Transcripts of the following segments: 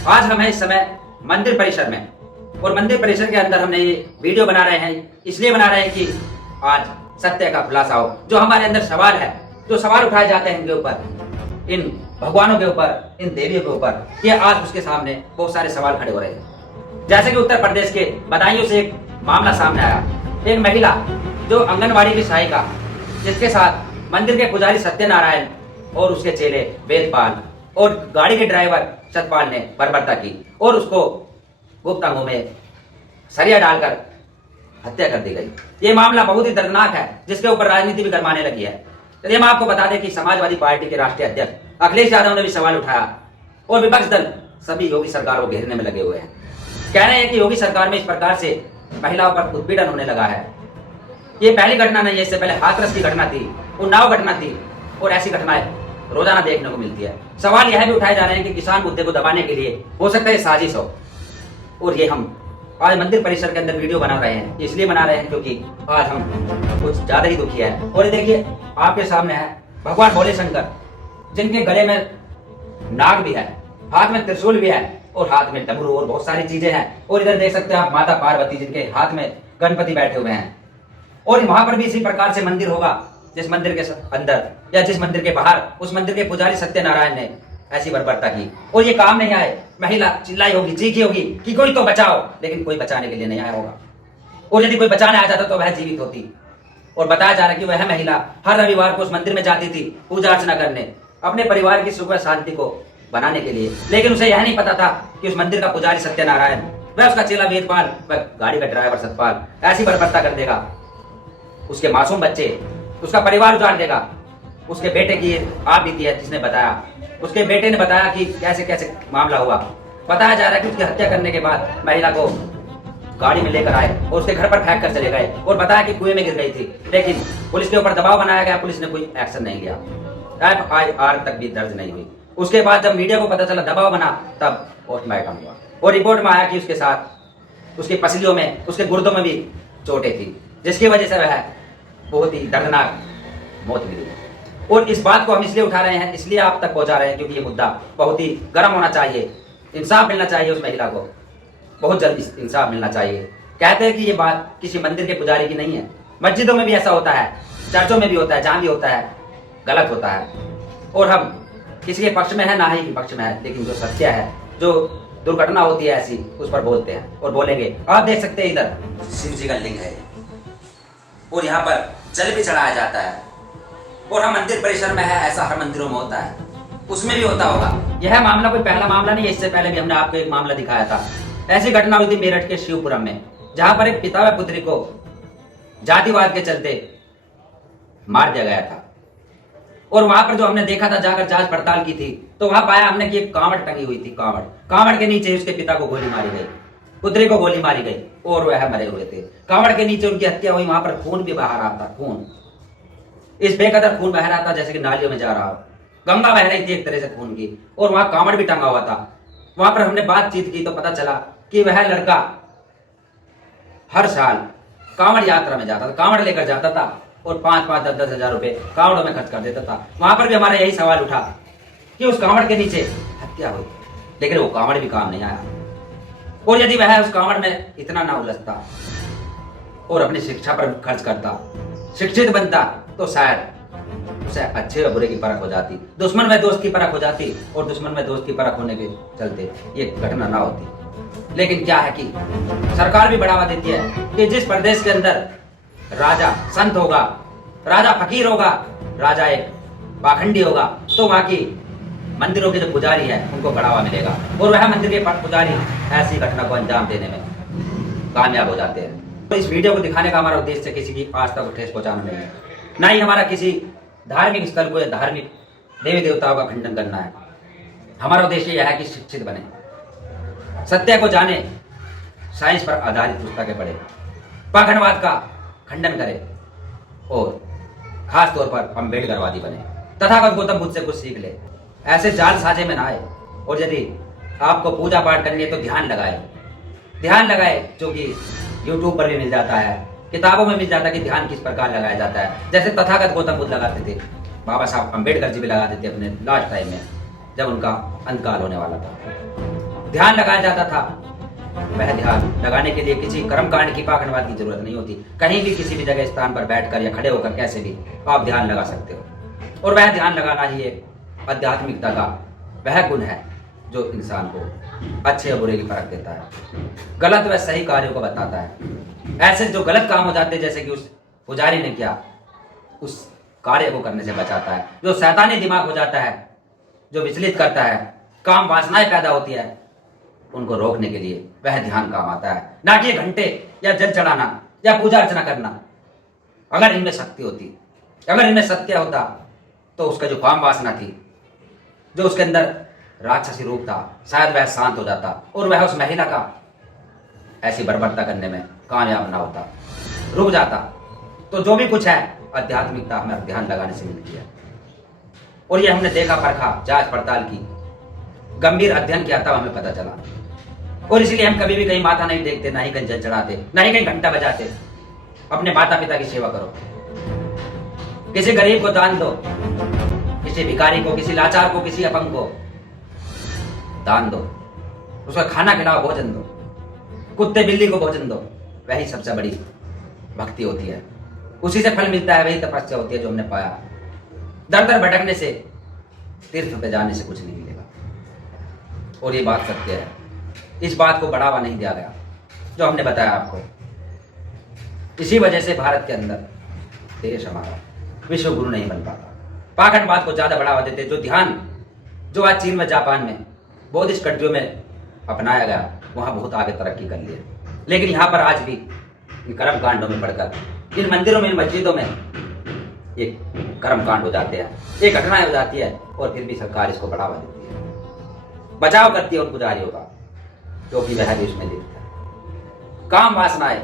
आज हम हैं इस समय मंदिर परिसर में और मंदिर परिसर के अंदर हमने ये वीडियो बना रहे हैं, इसलिए बना रहे हैं कि आज सत्य का खुलासा हो। जो हमारे अंदर सवाल है, जो सवाल उठाए जाते हैं इनके ऊपर, इन भगवानों के ऊपर, इन देवियों के ऊपर, ये आज उसके सामने बहुत सारे सवाल खड़े हो रहे हैं। जैसे कि उत्तर प्रदेश के बदायूं से एक मामला सामने आया। एक महिला जो आंगनबाड़ी की सहायिका, जिसके साथ मंदिर के पुजारी सत्यनारायण और उसके चेले वेदपाल और गाड़ी के ड्राइवर सतपाल ने बर्बरता की और उसको गुप्त अंगों में सरिया डालकर हत्या कर दी गई। ये मामला बहुत ही दर्दनाक है, जिसके ऊपर राजनीति भी गरमाने लगी है। चलिए हम आपको बता दें कि समाजवादी पार्टी के राष्ट्रीय अध्यक्ष अखिलेश यादव ने भी सवाल उठाया और विपक्ष दल सभी योगी सरकार को घेरने में लगे हुए हैं। कह रहे हैं कि योगी सरकार में इस प्रकार से महिलाओं पर उत्पीड़न होने लगा है। ये पहली घटना नहीं है, इससे पहले हाथरस की घटना थी, उन्नाव घटना थी और ऐसी घटनाएं रोजाना देखने को मिलती है। सवाल यह भी उठाए जा रहे हैं कि किसान मुद्दे को दबाने के लिए हो सकता है साजिश हो। और ये हम आज मंदिर परिसर के अंदर वीडियो बना रहे हैं, इसलिए बना रहे हैं क्योंकि आज हम कुछ ज्यादा ही दुखी है। और ये देखिए आपके सामने है भगवान भोले शंकर, जिनके गले में नाग भी है, हाथ में त्रिशूल भी है और हाथ में डमरू और बहुत सारी चीजें हैं। और इधर देख सकते हैं आप माता पार्वती, जिनके हाथ में गणपति बैठे हुए हैं। और वहां पर भी इसी प्रकार से मंदिर होगा, जिस मंदिर के अंदर या जिस मंदिर के बाहर उस मंदिर के पुजारी सत्यनारायण ने ऐसी बर्बरता की और ये काम नहीं आए। महिला चिल्लाई होगी, चीखी होगी कि कोई तो बचाओ, लेकिन कोई बचाने के लिए नहीं आया होगा। और यदि कोई बचाने आ जाता तो वह जीवित होती। और बताया जा रहा है कि वह महिला हर रविवार को उस मंदिर में जाती थी पूजा अर्चना करने, अपने परिवार की सुख व शांति को बनाने के लिए। लेकिन उसे यह नहीं पता था कि उस मंदिर का पुजारी सत्यनारायण, वह उसका चेला वेदपाल, वह गाड़ी का ड्राइवर सतपाल ऐसी बर्बरता कर देगा, उसके मासूम बच्चे, उसका परिवार उजाड़ देगा। उसके बेटे की आप बीती है, जिसने बताया, उसके बेटे ने बताया कि कैसे कैसे मामला हुआ। बताया जा रहा है कि उसकी हत्या करने के बाद महिला को गाड़ी में लेकर आए और उसके घर पर फेंक कर चले गए और बताया कि कुएं में गिर गई थी। लेकिन पुलिस के ऊपर दबाव बनाया गया, पुलिस ने कोई एक्शन नहीं लिया, FIR तक भी दर्ज नहीं हुई। उसके बाद जब मीडिया को पता चला, दबाव बना, तब पोस्टमार्टम हुआ और रिपोर्ट में आया कि उसके साथ उसकी पसलियों में, उसके गुर्दों में भी चोटें थी, जिसकी वजह से वह बहुत ही दर्दनाक मौत मिली। और इस बात को हम इसलिए उठा रहे हैं, इसलिए आप तक पहुंचा रहे हैं क्योंकि ये मुद्दा बहुत ही गर्म होना चाहिए। इंसाफ मिलना चाहिए उस महिला को, बहुत जल्द इंसाफ मिलना चाहिए। कहते हैं कि ये बात किसी मंदिर के पुजारी की नहीं है, मस्जिदों में भी ऐसा होता है, चर्चों में भी होता है, जहां भी होता है गलत होता है। और हम किसी के पक्ष में है ना ही विपक्ष में है, लेकिन जो सत्य है, जो दुर्घटना होती है ऐसी, उस पर बोलते हैं और बोलेंगे। आप देख सकते हैं इधर शिव जी का लिंग है और यहाँ पर जल भी चढ़ाया जाता है। और हम मंदिर परिसर में है, ऐसा हर मंदिरों में होता है, उसमें भी होता होगा। यह मामला कोई पहला मामला नहीं है, इससे पहले भी हमने आपको एक मामला दिखाया था। ऐसी घटना हुई थी मेरठ के शिवपुरम में, जहां पर एक पिता व पुत्री को जातिवाद के चलते मार दिया गया था। और वहां पर जो हमने देखा था, जाकर जांच पड़ताल की थी, तो वहां पाया हमने कि एक कांवड़ टंगी हुई थी। कांवड़ के नीचे उसके पिता को गोली मारी गई, पुत्री को गोली मारी गई और वह मरे हुए थे। कांवड़ के नीचे उनकी हत्या हुई, वहां पर खून भी बहा रहा था, खून, इस बेकदर खून बह रहा था जैसे कि नालियों में जा रहा हो, गंगा बह रही थी एक तरह से खून की। और वहां कांवड़ भी टंगा हुआ था। वहां पर हमने बातचीत की तो पता चला कि वह लड़का हर साल कांवड़ यात्रा में जाता था, कांवड़ लेकर जाता था और 5-5, 10-10 हजार रुपए कांवड़ों में खर्च कर देता था। वहां पर भी हमारा यही सवाल उठा कि उस कांवड़ के नीचे हत्या हुई, लेकिन वो कांवड़ भी काम नहीं आया। और यदि वह उस कांवड़ में इतना ना उलझता और अपनी शिक्षा पर खर्च करता, शिक्षित बनता, तो शायद उसे अच्छे व बुरे की परख हो जाती, दुश्मन व दोस्त की परख हो जाती और दुश्मन व दोस्त की परख होने के चलते ये घटना ना होती। लेकिन क्या है कि सरकार भी बढ़ावा देती है कि जिस प्रदेश के अंदर राजा संत होगा, राजा फकीर होगा, राजा एक पाखंडी होगा, तो वहां की मंदिरों के जो पुजारी है उनको बढ़ावा मिलेगा और वह मंदिर के पुजारी ऐसी घटना को अंजाम देने में कामयाब हो जाते हैं। तो इस वीडियो को दिखाने का हमारा उद्देश्य किसी की आस्था को ठेस पहुंचाना नहीं है, ना ही हमारा किसी धार्मिक स्थल को या धार्मिक देवी देवताओं का खंडन करना है। हमारा उद्देश्य यह है कि शिक्षित बने, सत्य को जाने, साइंस पर आधारित पुस्तकें पढ़े, पाखंडवाद का खंडन करे और खास तौर पर अम्बेडकरवादी बने, तथागत गौतम बुद्ध से कुछ सीख ले, ऐसे जाल साझे में ना आए। और यदि आपको पूजा पाठ करनी है तो ध्यान लगाए, जो कि YouTube पर भी मिल जाता है, किताबों में मिल जाता है कि ध्यान किस प्रकार लगाया जाता है। जैसे तथागत गौतम बुद्ध लगाते थे, बाबा साहब अम्बेडकर जी भी लगाते थे अपने लास्ट टाइम में, जब उनका अंतकाल होने वाला था। ध्यान लगाया जाता था, वह ध्यान लगाने के लिए किसी कर्मकांड की पाखंडवाद की जरूरत नहीं होती। कहीं भी किसी भी जगह स्थान पर बैठकर या खड़े होकर कैसे भी आप ध्यान लगा सकते हो। और वह ध्यान लगाना ही एक आध्यात्मिकता का वह गुण है जो इंसान को अच्छे और बुरे की फर्क देता है, गलत व सही कार्यों को बताता है। ऐसे जो गलत काम हो जाते हैं, जैसे कि उस पुजारी ने किया, उस कार्य को करने से बचाता है। जो शैतानी दिमाग हो जाता है, जो विचलित करता है, काम वासनाएं पैदा होती है, उनको रोकने के लिए वह ध्यान काम आता है। ना कि घंटे या जल चढ़ाना या पूजा अर्चना करना। अगर इनमें शक्ति होती, अगर इनमें सत्य होता, तो उसका जो काम वासना थी, जो उसके अंदर राक्षसी रूप था, शायद वह शांत हो जाता और वह उस महिला का ऐसी बर्बरता करने में कामयाब ना होता, रुक जाता। तो जो भी कुछ है, आध्यात्मिकता हमें ध्यान लगाने से मिलती है। और ये हमने देखा, परखा, जांच पड़ताल की, गंभीर अध्ययन किया, तब हमें पता चला। और इसलिए हम कभी भी कहीं माथा नहीं टेकते, ना ही कहीं जल चढ़ाते, ना ही कहीं घंटा बजाते। अपने माता पिता की सेवा करो, किसी गरीब को दान दो, किसी भिखारी को, किसी लाचार को, किसी अपंग को दान दो, उसका खाना खिलाओ, भोजन दो, कुत्ते बिल्ली को भोजन दो। वही सबसे बड़ी भक्ति होती है, उसी से फल मिलता है। वही तपस्या होती है जो हमने पाया। दर दर भटकने से, तीर्थ पे जाने से कुछ नहीं मिलेगा। और ये बात सत्य है, इस बात को बढ़ावा नहीं दिया गया जो हमने बताया आपको। इसी वजह से भारत के अंदर देश हमारा विश्व गुरु नहीं बन पाता। पाखंडवाद को ज्यादा बढ़ावा देते। जो ध्यान, जो आज चीन व जापान में बौद्धिस्ट कंट्रियों में अपनाया गया, वहां बहुत आगे तरक्की कर लिया। लेकिन यहाँ पर आज भी इन कर्म कांडों में पढ़कर, इन मंदिरों में, इन मस्जिदों में एक कर्म कांड हो जाते हैं, एक घटनाएं हो जाती है, और फिर भी सरकार इसको बढ़ावा देती है, बचाव करती है उन पुजारियों का, क्योंकि वह भी उसमें लिप्त है। काम वासनाएं,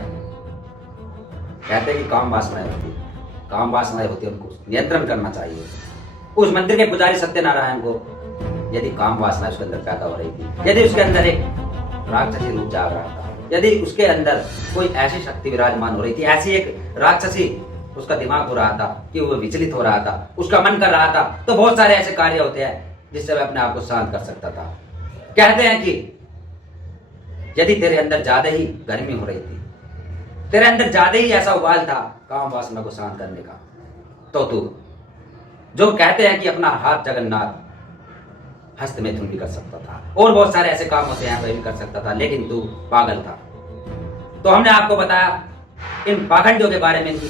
कहते हैं कि काम वासनाएं होती है, काम वासनाएं होती है, उनको नियंत्रण करना चाहिए। उस मंदिर के पुजारी सत्यनारायण को यदि काम वासना उसके अंदर पैदा हो रही थी, यदि उसके अंदर एक राक्षसी रूप जाग रहा था, यदि उसके अंदर कोई ऐसी शक्ति विराजमान हो रही थी, ऐसी एक राक्षसी उसका दिमाग हो रहा था कि वो विचलित हो रहा था, उसका मन कर रहा था, तो बहुत सारे ऐसे कार्य होते हैं जिससे वह अपने आप को शांत कर सकता था। कहते हैं कि यदि तेरे अंदर ज्यादा ही गर्मी हो रही थी, तेरे अंदर ज्यादा ही ऐसा उबाल था काम वासना को शांत करने का, तो तू जो कहते हैं कि अपना हाथ जगन्नाथ हस्त मैथुन भी कर सकता था, और बहुत सारे ऐसे काम होते हैं वह भी कर सकता था, लेकिन तू पागल था। तो हमने आपको बताया इन पाखंडियों के बारे में, इनकी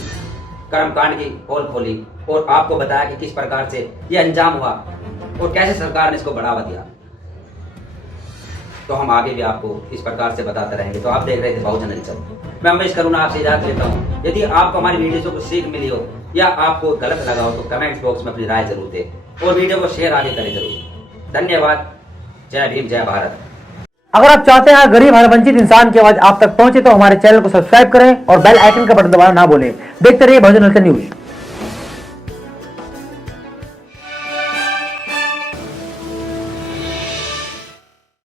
कर्मकांड की पोल खोली, और आपको बताया कि किस प्रकार से ये अंजाम हुआ और कैसे सरकार ने इसको बढ़ावा दिया। तो हम आगे भी आपको इस प्रकार से बताते रहेंगे। तो आप देख रहे थे बहुजन हलचल। मैं उम्मीद करूँगा आपसे इजाजत लेता हूँ। यदि आपको हमारी वीडियो से कुछ सीख मिली हो या आपको गलत लगा हो तो कमेंट बॉक्स में अपनी राय जरूर दें, और वीडियो को शेयर आगे करें जरूर। धन्यवाद। जय भीम, जय भारत। अगर आप चाहते हैं गरीब हर वंचित इंसान की आवाज आप तक पहुंचे तो हमारे चैनल को सब्सक्राइब करें और बेल आइकन का बटन दबाना ना भूलें। देखते रहिए बहुजन हलचल न्यूज।